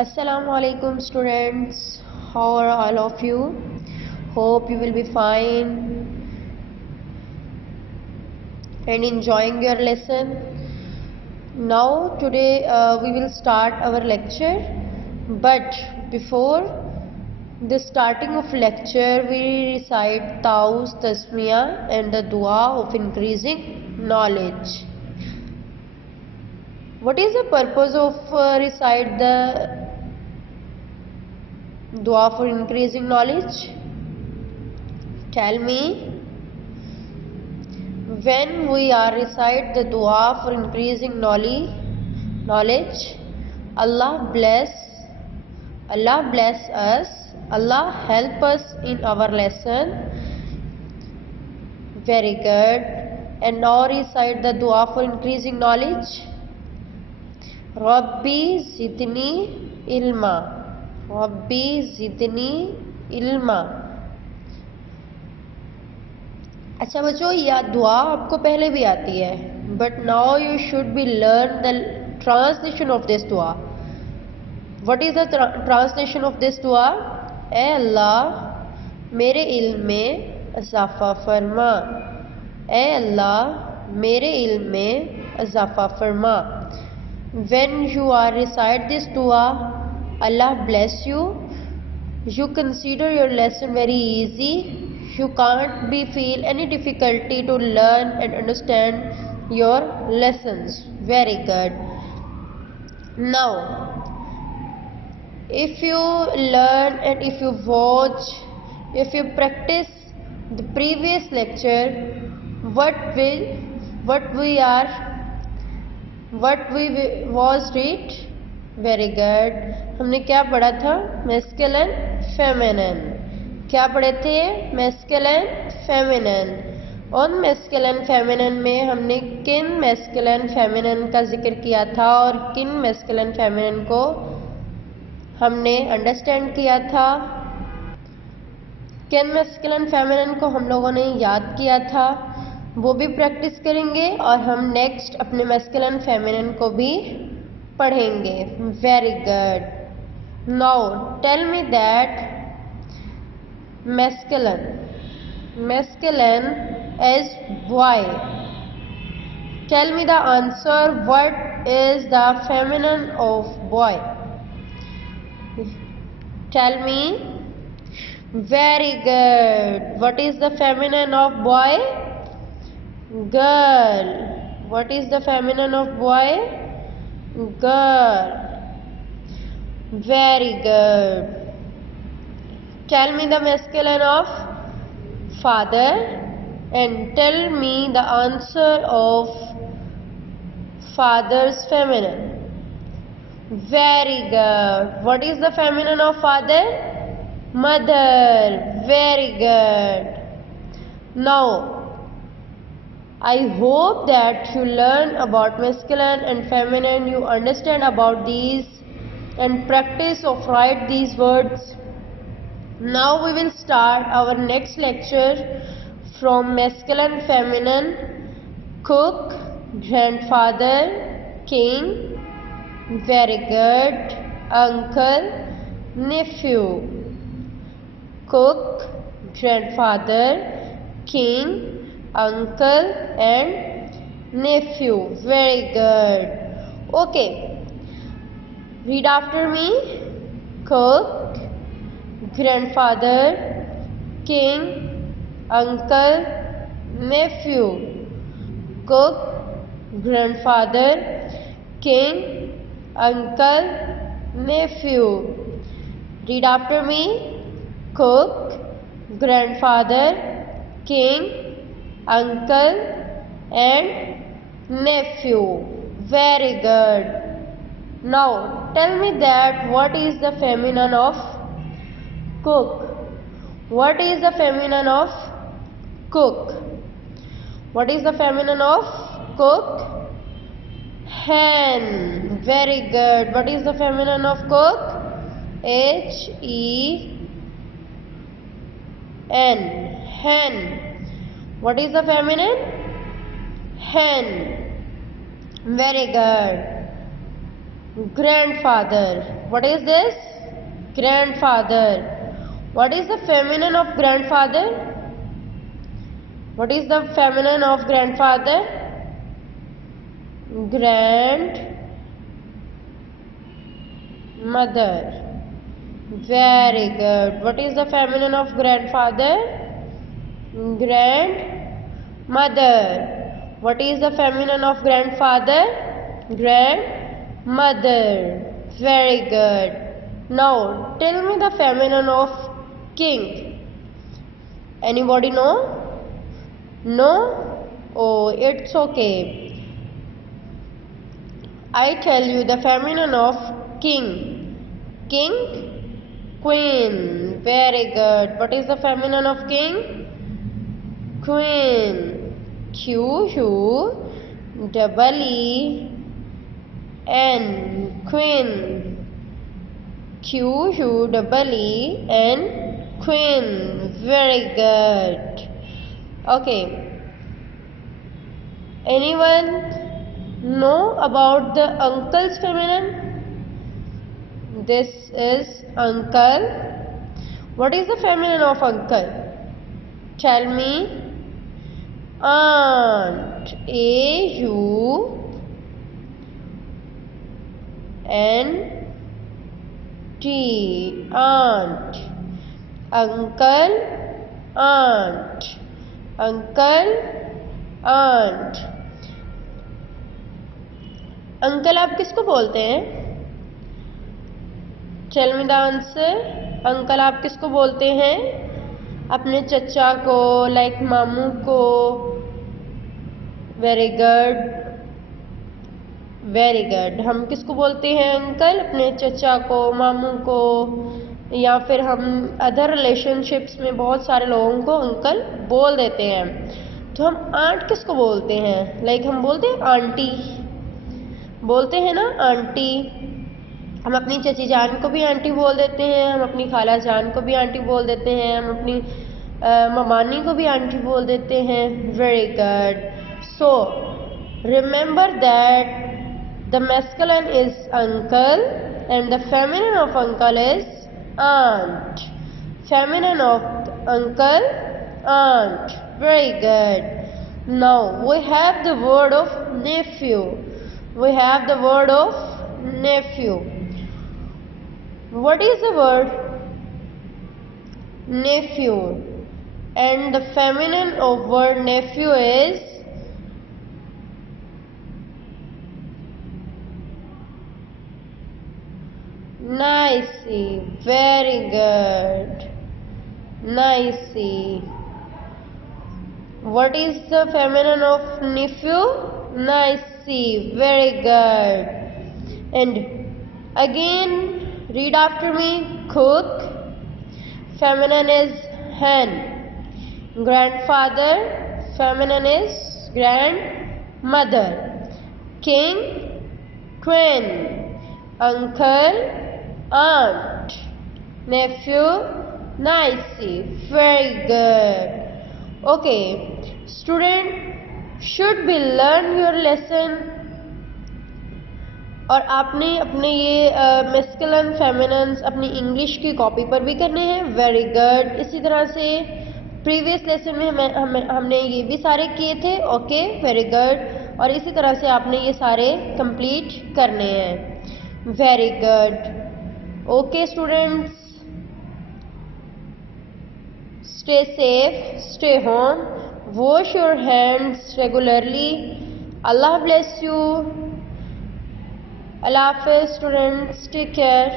Assalamu alaikum students, how are all of you? Hope you will be fine and enjoying your lesson. Now today we will start our lecture, but before the starting of lecture we recite Taus, Tasmiya and the dua of increasing knowledge. What is the purpose of recite the dua for increasing knowledge? Tell me. When we are recite the dua for increasing knowledge, Allah bless us, Allah help us in our lesson. Very good. And now recite the dua for increasing knowledge. Rabbi zidni ilma. Rabbi zidni ilma. अच्छा बच्चों, यह दुआ आपको पहले भी आती है, but now you should be learn the translation of this दुआ. What is the translation of this दुआ? ए अल्लाह मेरे इल्म में इजाफा फरमा. ए अल्लाह मेरे इल्म में इजाफा फरमा. When you are recite this दुआ, अल्लाह bless you. You consider your lesson very easy. You can't be feel any difficulty to learn and understand your lessons. Very good. Now, if you learn and if you watch, if you practice the previous lecture, what we was read. Very good. हमने क्या पढ़ा था? Masculine feminine. क्या पढ़े थे? Masculine feminine. और masculine feminine में हमने किन मैस्कुलिन फेमिनिन का जिक्र किया था और किन मैस्कुलिन फेमिनिन को हमने अंडरस्टैंड किया था. किन मैस्कुलिन फेमिनिन को हम लोगों ने याद किया था, वो भी प्रैक्टिस करेंगे और हम नेक्स्ट अपने मैस्कुलिन फेमिनिन को भी पढ़ेंगे. Very good. Now tell me that masculine is boy. Tell me the answer. What is the feminine of boy? Tell me. Very good. What is the feminine of boy? Girl. What is the feminine of boy? Girl. Very good. Tell me the masculine of father and tell me the answer of father's feminine. Very good. What is the feminine of father? Mother. Very good. Now I hope that you learn about masculine and feminine, you understand about these and practice of write these words. Now we will start our next lecture from masculine, feminine. Cook, grandfather, king. Very good. Uncle, nephew. Cook, grandfather, king, uncle and nephew. Very good. Okay, read after me. Cook, grandfather, king, uncle, nephew. Cook, grandfather, king, uncle, nephew. Read after me. Cook, grandfather, king, uncle and nephew. Very good. Now tell me that what is the feminine of cook? What is the feminine of cook? What is the feminine of cook? Hen. Very good. What is the feminine of cook? H-E-N. Hen. What is the feminine? Hen. Very good. Grandfather. What is this? Grandfather. What is the feminine of grandfather? What is the feminine of grandfather? Grandmother. Very good. What is the feminine of grandfather? Grandmother. What is the feminine of grandfather? Grandmother. Very good. Now tell me the feminine of king. Anybody know? No? Oh, it's okay. I tell you the feminine of king. King, queen. Very good. What is the feminine of king? Queen. Q-U-E-E-N. Queen. Q-U-E-E-N. Queen. Very good. Okay. Anyone know about the uncle's feminine? This is uncle. What is the feminine of uncle? Tell me. Aunt. A-U-N-T. Aunt. Uncle, aunt. Uncle, aunt. Uncle आप किसको बोलते हैं? Tell me the answer. Uncle आप किसको बोलते हैं? अपने चचा को, लाइक मामू को. Very good, very good. हम किसको बोलते हैं अंकल? अपने चचा को, मामू को, या फिर हम अदर रिलेशनशिप्स में बहुत सारे लोगों को अंकल बोल देते हैं. तो हम आंट किसको बोलते हैं? लाइक हम बोलते हैं आंटी, बोलते हैं ना आंटी. हम अपनी चची जान को भी आंटी बोल देते हैं, हम अपनी खाला जान को भी आंटी बोल देते हैं, हम अपनी ममानी को भी आंटी बोल देते हैं. Very good. So remember that the masculine is uncle and the feminine of uncle is aunt. Feminine of uncle, aunt. Very good. Now we have the word of nephew. We have the word of nephew. What is the word? Nephew. And the feminine of word nephew is nicey. Very good. Nicey. What is the feminine of nephew? Nicey. Very good. And again, read after me. Cook. Feminine is hen. Grandfather. Feminine is grandmother. King. Queen. Uncle. Aunt. Nephew, nicey. Very good. Okay, student, should be learn your lesson. और आपने अपने ये masculine feminines अपनी English की copy पर भी करने हैं. Very good. इसी तरह से प्रीवियस लेसन में हमने ये भी सारे किए थे. Okay, very good. और इसी तरह से आपने ये सारे कंप्लीट करने हैं. Very good. Okay students, stay safe, stay home, wash your hands regularly. Allah bless you. Allah Hafiz students, take care.